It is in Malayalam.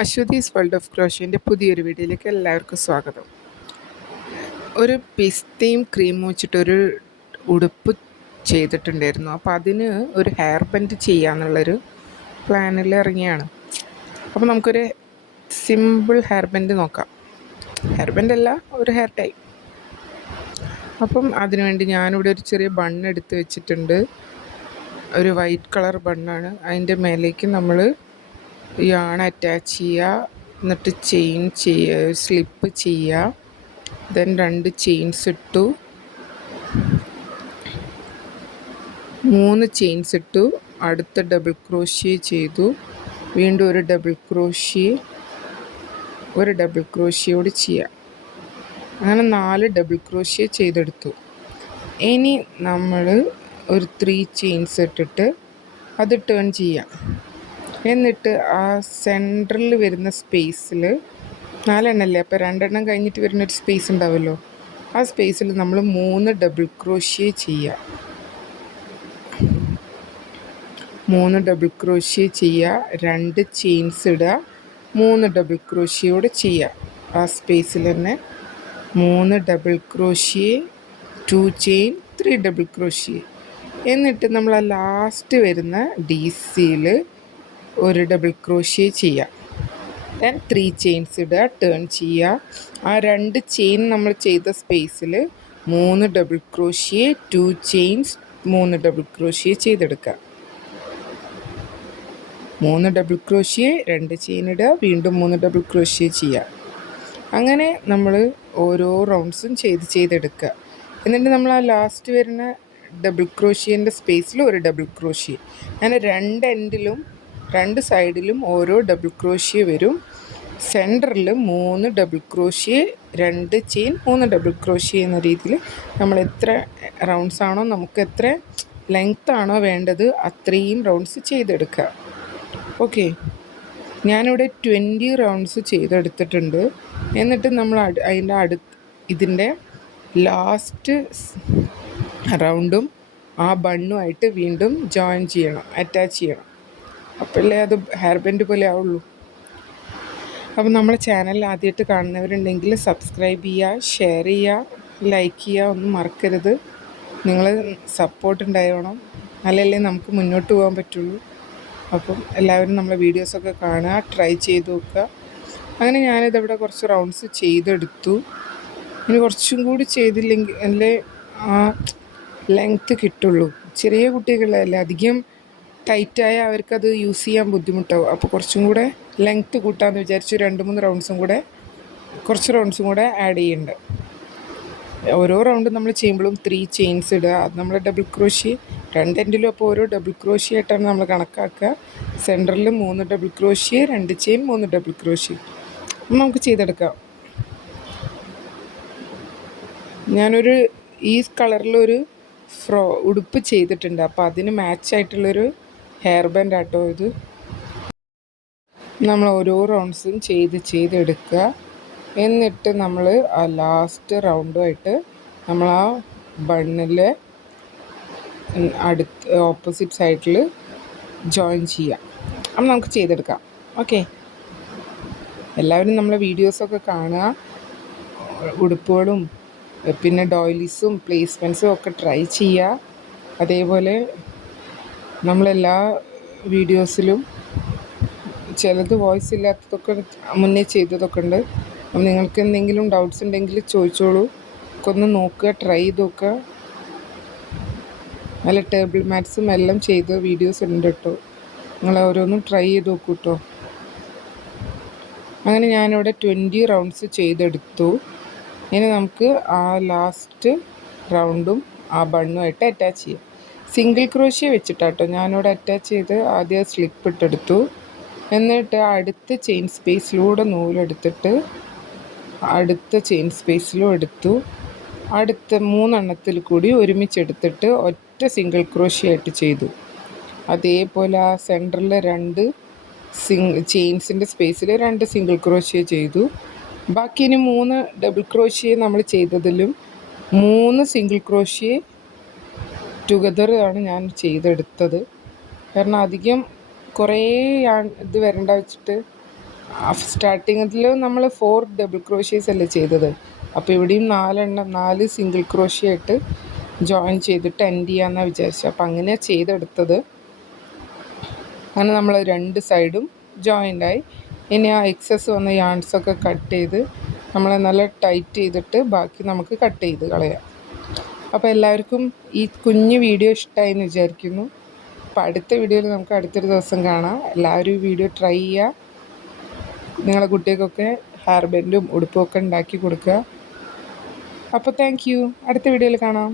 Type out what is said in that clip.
അശ്വതീസ് വേൾഡ് ഓഫ് ക്രോഷ്യൻ്റെ പുതിയൊരു വീഡിയോയിലേക്ക് എല്ലാവർക്കും സ്വാഗതം. ഒരു പിസ്തയും ക്രീമും വെച്ചിട്ടൊരു ഉടുപ്പ് ചെയ്തിട്ടുണ്ടായിരുന്നു. അപ്പോൾ അതിന് ഒരു ഹെയർ ബെൻഡ് ചെയ്യാന്നുള്ളൊരു പ്ലാനിൽ ഇറങ്ങിയാണ്. അപ്പോൾ നമുക്കൊരു സിമ്പിൾ ഹെയർ ബെൻഡ് നോക്കാം. ഹെയർ ബെൻഡല്ല, ഒരു ഹെയർ ടൈ. അപ്പം അതിനുവേണ്ടി ഞാനിവിടെ ഒരു ചെറിയ ബണ്ണ് എടുത്ത് വെച്ചിട്ടുണ്ട്. ഒരു വൈറ്റ് കളർ ബണ്ണാണ്. അതിൻ്റെ മേലേക്ക് നമ്മൾ യാണ് അറ്റാച്ച് ചെയ്യുക, എന്നിട്ട് ചെയിൻ സ്ലിപ്പ് ചെയ്യുക. ദെൻ 2 ചെയിൻസ് ഇട്ടു, 3 ചെയിൻസ് ഇട്ടു. അടുത്ത ഡബിൾ ക്രോഷ്യ ചെയ്തു, വീണ്ടും ഒരു ഡബിൾ ക്രോഷ്യോട് ചെയ്യുക. അങ്ങനെ 4 ഡബിൾ ക്രോഷ്യ ചെയ്തെടുത്തു. ഇനി നമ്മൾ ഒരു 3 ചെയിൻസ് ഇട്ടിട്ട് അത് ടേൺ ചെയ്യാം. എന്നിട്ട് ആ സെൻറ്ററിൽ വരുന്ന സ്പേസിൽ 4 എണ്ണമല്ലേ, അപ്പോൾ 2 എണ്ണം കഴിഞ്ഞിട്ട് വരുന്നൊരു സ്പേസ് ഉണ്ടാവുമല്ലോ, ആ സ്പേസിൽ നമ്മൾ 3 ഡബിൾ ക്രോഷ്യ ചെയ്യുക. 3 ഡബിൾ ക്രോഷ്യ ചെയ്യുക, 2 ചെയിൻസ് ഇടുക, 3 ഡബിൾ ക്രോഷ്യോട് ചെയ്യുക. ആ സ്പേസിൽ തന്നെ 3 double crochet, 2 chain, 3 double crochet. എന്നിട്ട് നമ്മൾ ആ ലാസ്റ്റ് വരുന്ന DCയിൽ ഒരു ഡബിൾ ക്രോഷ്യ ചെയ്യുക. ദെൻ 3 ചെയിൻസ് ഇടുക, ടേൺ ചെയ്യുക. ആ 2 ചെയിൻ നമ്മൾ ചെയ്ത സ്പേസിൽ 3 double crochet, 2 chains, 3 double crochet ചെയ്തെടുക്കുക. 3 ഡബിൾ ക്രോഷ്യ, 2 ചെയിൻ ഇടുക, വീണ്ടും 3 ഡബിൾ ക്രോഷ്യ ചെയ്യുക. അങ്ങനെ നമ്മൾ ഓരോ റൗണ്ട്സും ചെയ്തെടുക്കുക. എന്നിട്ട് നമ്മൾ ആ ലാസ്റ്റ് വരുന്ന ഡബിൾ ക്രോഷ്യൻ്റെ സ്പേസിൽ ഒരു ഡബിൾ ക്രോഷ്യ. അങ്ങനെ 2 എൻഡിലും 2 സൈഡിലും ഓരോ ഡബിൾ ക്രോഷ്യ വരും. സെൻറ്ററിൽ 3 double crochet, 2 chain, 3 double crochet എന്ന രീതിയിൽ നമ്മൾ എത്ര റൗണ്ട്സ് ആണോ, നമുക്ക് എത്ര ലെങ്ത് ആണോ വേണ്ടത് അത്രയും റൗണ്ട്സ് ചെയ്തെടുക്കുക. ഓക്കെ, ഞാനിവിടെ 20 റൗണ്ട്സ് ചെയ്തെടുത്തിട്ടുണ്ട്. എന്നിട്ട് നമ്മൾ ഇതിൻ്റെ ലാസ്റ്റ് റൗണ്ടും ആ ബണ്ണുമായിട്ട് വീണ്ടും ജോയിൻ ചെയ്യണം, അറ്റാച്ച് ചെയ്യണം. അപ്പോഴല്ലേ അത് ഹെയർ ബാൻഡ് പോലെ ആവുള്ളൂ. അപ്പോൾ നമ്മളെ ചാനൽ ആദ്യമായിട്ട് കാണുന്നവരുണ്ടെങ്കിൽ സബ്സ്ക്രൈബ് ചെയ്യുക, ഷെയർ ചെയ്യുക, ലൈക്ക് ചെയ്യുക, ഒന്നും മറക്കരുത്. നിങ്ങൾ സപ്പോർട്ട് ഉണ്ടാവണം, അല്ലല്ലേ നമുക്ക് മുന്നോട്ട് പോകാൻ പറ്റുള്ളൂ. അപ്പം എല്ലാവരും നമ്മളെ വീഡിയോസൊക്കെ കാണുക, ട്രൈ ചെയ്ത് നോക്കുക. അങ്ങനെ ഞാനിതവിടെ കുറച്ച് റൗണ്ട്സ് ചെയ്തെടുത്തു. ഇനി കുറച്ചും കൂടി ചെയ്തില്ലെങ്കിൽ അല്ലേ ആ ലെങ്ത്ത് കിട്ടുള്ളൂ. ചെറിയ കുട്ടികളല്ലേ, അധികം ടൈറ്റായ അവർക്കത് യൂസ് ചെയ്യാൻ ബുദ്ധിമുട്ടാവും. അപ്പോൾ കുറച്ചും കൂടെ ലെങ്ത്ത് കൂട്ടാമെന്ന് വിചാരിച്ചു 2-3 റൗണ്ട്സും കൂടെ, കുറച്ച് റൗണ്ട്സും കൂടെ ആഡ് ചെയ്യുന്നുണ്ട്. ഓരോ റൗണ്ട് നമ്മൾ ചെയ്യുമ്പോഴും 3 ചെയിൻസ് ഇടുക. അത് നമ്മൾ ഡബിൾ ക്രോഷ്യ 2 എൻഡിലും, അപ്പോൾ ഓരോ ഡബിൾ ക്രോഷ്യ ആയിട്ടാണ് നമ്മൾ കണക്കാക്കുക. സെൻറ്ററിൽ 3 double crochet, 2 chain, 3 double crochet. നമുക്ക് ചെയ്തെടുക്കാം. ഞാനൊരു ഈ കളറിലൊരു ഉടുപ്പ് ചെയ്തിട്ടുണ്ട്. അപ്പോൾ അതിന് മാച്ചായിട്ടുള്ളൊരു ഹെയർ ബാൻഡ് ആട്ടോ ഇത്. നമ്മൾ ഓരോ റൗണ്ട്സും ചെയ്തെടുക്കുക. എന്നിട്ട് നമ്മൾ ആ ലാസ്റ്റ് റൗണ്ടുമായിട്ട് നമ്മൾ ആ ബണ്ണിൽ ഓപ്പോസിറ്റ് സൈഡിൽ ജോയിൻ ചെയ്യുക. അപ്പം നമുക്ക് ചെയ്തെടുക്കാം. ഓക്കെ, എല്ലാവരും നമ്മളെ വീഡിയോസൊക്കെ കാണുക. ഉടുപ്പുകളും പിന്നെ ഡോയിലീസും പ്ലേസ്മെൻറ്റ്സും ഒക്കെ ട്രൈ ചെയ്യുക. അതേപോലെ നമ്മളെല്ലാ വീഡിയോസിലും ചിലത് വോയിസ് ഇല്ലാത്തതൊക്കെ മുന്നേ ചെയ്തതൊക്കെ ഉണ്ട്. അപ്പം നിങ്ങൾക്ക് എന്തെങ്കിലും ഡൗട്ട്സ് ഉണ്ടെങ്കിൽ ചോദിച്ചോളൂ. ഒന്ന് നോക്കുക, ട്രൈ ചെയ്ത് നോക്കുക. നല്ല ടേബിൾ മാറ്റ്സും എല്ലാം ചെയ്ത വീഡിയോസ് ഉണ്ട് കേട്ടോ. നിങ്ങൾ ഓരോന്നും ട്രൈ ചെയ്ത് നോക്കൂ കേട്ടോ. അങ്ങനെ ഞാനിവിടെ 20 റൗണ്ട്സ് ചെയ്തെടുത്തു. ഇനി നമുക്ക് ആ ലാസ്റ്റ് റൗണ്ടും ആ ബണ്ണുമായിട്ട് അറ്റാച്ച് ചെയ്യാം. സിംഗിൾ ക്രോഷ്യ വെച്ചിട്ടാട്ടോ ഞാനിവിടെ അറ്റാച്ച് ചെയ്ത് ആദ്യം സ്ലിപ്പ് ഇട്ടെടുത്തു. എന്നിട്ട് അടുത്ത ചെയിൻ സ്പേസിലൂടെ നൂലെടുത്തിട്ട് അടുത്ത ചെയിൻ സ്പേസിലും എടുത്തു. അടുത്ത 3 എണ്ണത്തിൽ കൂടി ഒരുമിച്ചെടുത്തിട്ട് ഒറ്റ സിംഗിൾ ക്രോഷ്യ ആയിട്ട് ചെയ്തു. അതേപോലെ ആ സെൻറ്ററിൽ 2 ചെയിൻസിൻ്റെ സ്പേസിൽ 2 സിംഗിൾ ക്രോഷ്യ ചെയ്തു. ബാക്കി ഇനി 3 ഡബിൾ ക്രോഷ്യ നമ്മൾ ചെയ്തതിലും 3 സിംഗിൾ ക്രോഷ്യ ടുഗദർ ആണ് ഞാൻ ചെയ്തെടുത്തത്. കാരണം അധികം കുറേ ഇത് വരണ്ട വെച്ചിട്ട് സ്റ്റാർട്ടിങ്ങിൽ നമ്മൾ 4 ഡബിൾ ക്രോഷ്യേസ് അല്ലേ ചെയ്തത്. അപ്പോൾ ഇവിടെയും 4 സിംഗിൾ ക്രോഷ്യ ആയിട്ട് ജോയിൻ ചെയ്തിട്ട് എൻഡ് ചെയ്യാമെന്നാണ് വിചാരിച്ചത്. അപ്പോൾ അങ്ങനെയാണ് ചെയ്തെടുത്തത്. അങ്ങനെ നമ്മൾ 2 സൈഡും ജോയിൻ്റായി. ഇനി ആ എക്സസ് വന്ന യാൺസൊക്കെ കട്ട് ചെയ്ത് നമ്മൾ നല്ല ടൈറ്റ് ചെയ്തിട്ട് ബാക്കി നമുക്ക് കട്ട് ചെയ്ത് കളയാം. അപ്പോൾ എല്ലാവർക്കും ഈ കുഞ്ഞു വീഡിയോ ഇഷ്ടമായി എന്ന് വിചാരിക്കുന്നു. അപ്പോൾ അടുത്ത വീഡിയോയിൽ നമുക്ക് അടുത്തൊരു ദിവസം കാണാം. എല്ലാവരും ഈ വീഡിയോ ട്രൈ ചെയ്യുക. നിങ്ങളുടെ കുട്ടികൾക്കൊക്കെ ഹെയർ ബാൻഡും ഉടുപ്പും ഒക്കെ ഉണ്ടാക്കി കൊടുക്കുക. അപ്പോൾ താങ്ക് യു. അടുത്ത വീഡിയോയിൽ കാണാം.